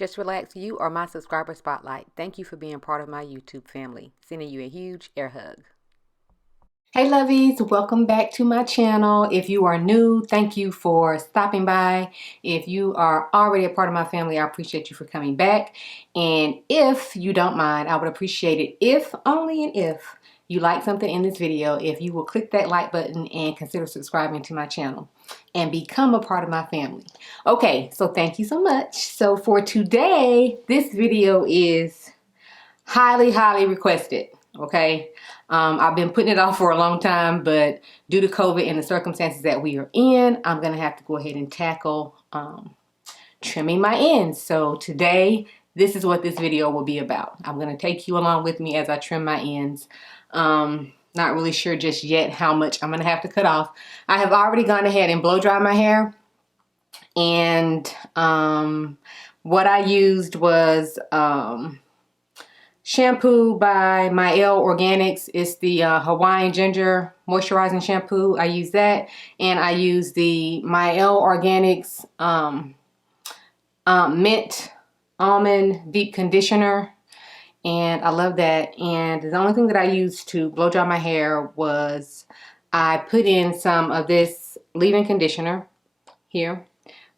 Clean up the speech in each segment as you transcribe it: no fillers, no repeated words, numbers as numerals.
Just relax, you are my subscriber spotlight. Thank you for being part of my YouTube family. Sending you a huge air hug. Hey lovies, welcome back to my channel. If you are new, thank you for stopping by. If you are already a part of my family, I appreciate you for coming back. And if you don't mind, I would appreciate it if, only and if, you like something in this video, if you will click that like button and consider subscribing to my channel and become a part of my family. Okay, so thank you so much. So for today, this video is highly requested. Okay, I've been putting it off for a long time, but due to COVID and the circumstances that we are in, I'm gonna have to go ahead and tackle trimming my ends. So today, this is what this video will be about. I'm gonna take you along with me as I trim my ends. Not really sure just yet how much I'm gonna have to cut off. I have already gone ahead and blow dried my hair, and what I used was shampoo by Mielle Organics. It's the Hawaiian Ginger Moisturizing Shampoo. I use that. And I use the Mielle Organics Mint Almond Deep Conditioner. And I love that. And the only thing that I used to blow dry my hair was I put in some of this leave-in conditioner here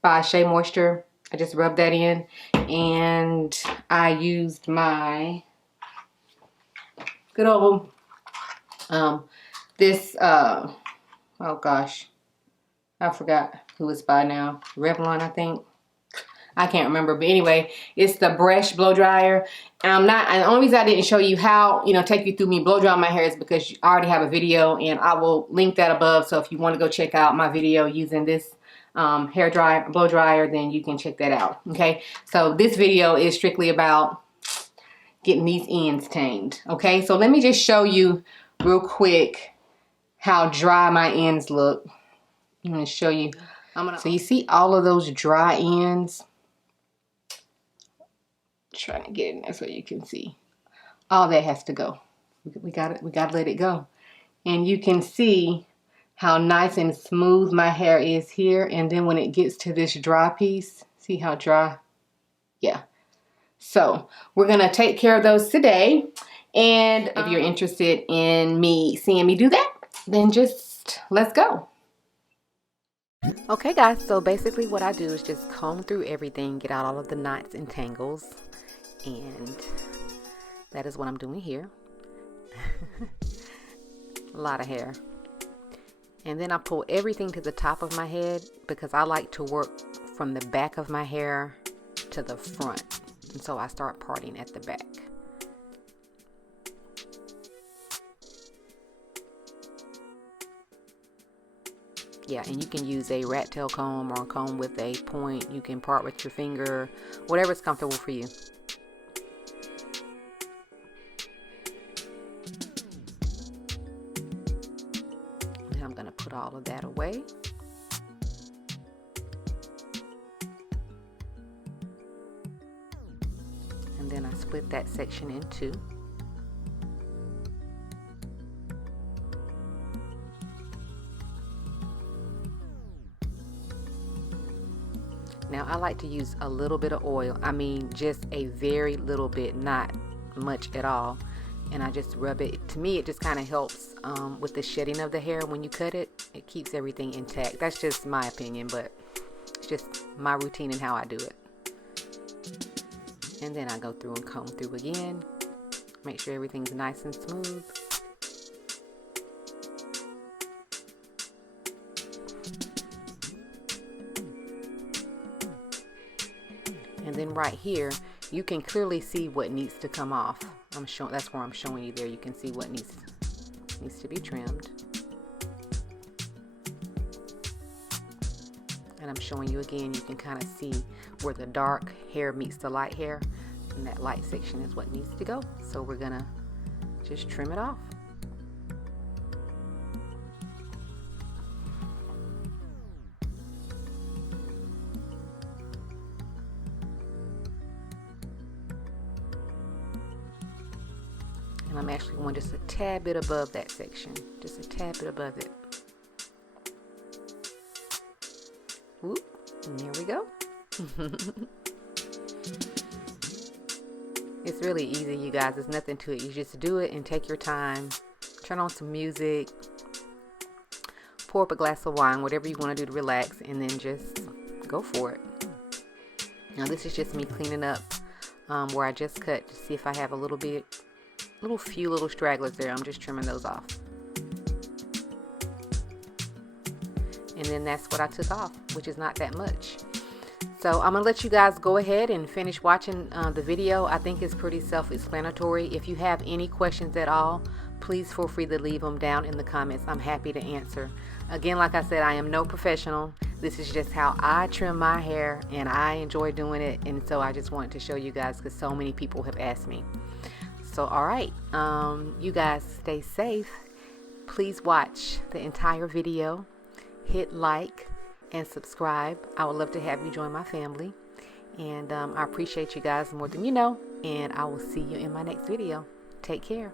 by Shea Moisture. I just rubbed that in. And I used my good old oh gosh, I forgot who it's by now. Revlon, I think. I can't remember, but anyway, it's the brush blow dryer. And the only reason I didn't show you how, take you through me blow drying my hair is because I already have a video, and I will link that above. So if you want to go check out my video using this blow dryer, then you can check that out. Okay, so this video is strictly about getting these ends tamed. Okay, so let me just show you real quick how dry my ends look. I'm gonna show you. So you see all of those dry ends? Trying to get in there so you can see. All that has to go. We gotta let it go. And you can see how nice and smooth my hair is here. And then when it gets to this dry piece, see how dry? Yeah. So we're gonna take care of those today. And if you're interested in seeing me do that, then just let's go. Okay guys, so basically what I do is just comb through everything, get out all of the knots and tangles. And that is what I'm doing here. A lot of hair. And then I pull everything to the top of my head because I like to work from the back of my hair to the front. And so I start parting at the back. Yeah, and you can use a rat tail comb or a comb with a point. You can part with your finger, whatever's comfortable for you. And I'm going to put all of that away. And then I split that section in two. Now I like to use a little bit of oil. I mean just a very little bit, not much at all. And I just rub it. To me it just kind of helps with the shedding of the hair when you cut it. It keeps everything intact. That's just my opinion, but it's just my routine and how I do it. And then I go through and comb through again. Make sure everything's nice and smooth. And then right here, you can clearly see what needs to come off. That's where I'm showing you there. You can see what needs to be trimmed. And I'm showing you again, you can kind of see where the dark hair meets the light hair. And that light section is what needs to go. So we're gonna just trim it off. And I'm actually going just a tad bit above that section. Just a tad bit above it. Whoop, and there we go. It's really easy, you guys. There's nothing to it. You just do it and take your time. Turn on some music. Pour up a glass of wine, whatever you want to do to relax, and then just go for it. Now this is just me cleaning up where I just cut to see if I have a few little stragglers there. I'm just trimming those off. And then that's what I took off, which is not that much. So I'm gonna let you guys go ahead and finish watching the video. I think it's pretty self-explanatory. If you have any questions at all, please feel free to leave them down in the comments. I'm happy to answer. Again, like I said, I am no professional. This is just how I trim my hair, and I enjoy doing it. And so I just wanted to show you guys because so many people have asked me. So all right, you guys stay safe. Please watch the entire video. Hit like and subscribe. I would love to have you join my family. And I appreciate you guys more than you know. And I will see you in my next video. Take care.